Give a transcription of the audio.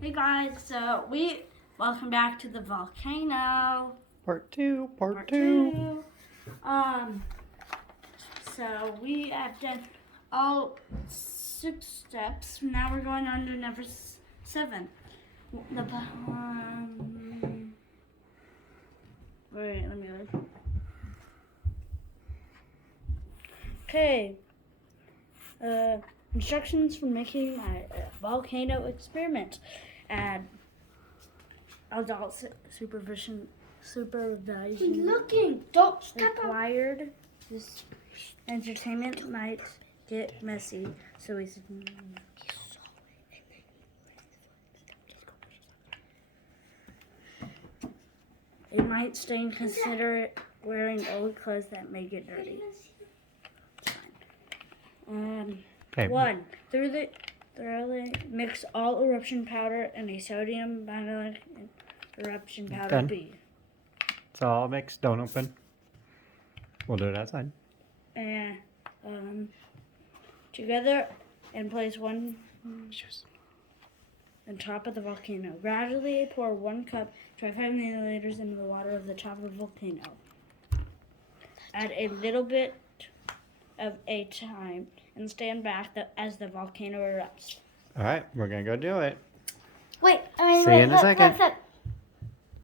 Hey guys, welcome back to the volcano. Part two. So we have done all 6 steps. Now we're going on to number 7. Wait, let me look. Okay. Instructions for making a volcano experiment and adult supervision. Looking. Don't step up. Required. This entertainment might get messy, so we. It might stain. Consider wearing old clothes that may get dirty. Okay. 1. Thoroughly mix all eruption powder and a sodium vinyl eruption powder Done. B. It's all mixed. Don't open. We'll do it outside. And together and place one on top of the volcano. Gradually pour 1 cup, 25 milliliters into the water of the top of the volcano. Add a little bit of a time and stand back as the volcano erupts. All right, we're gonna go do it. Wait, See you in a second. Look.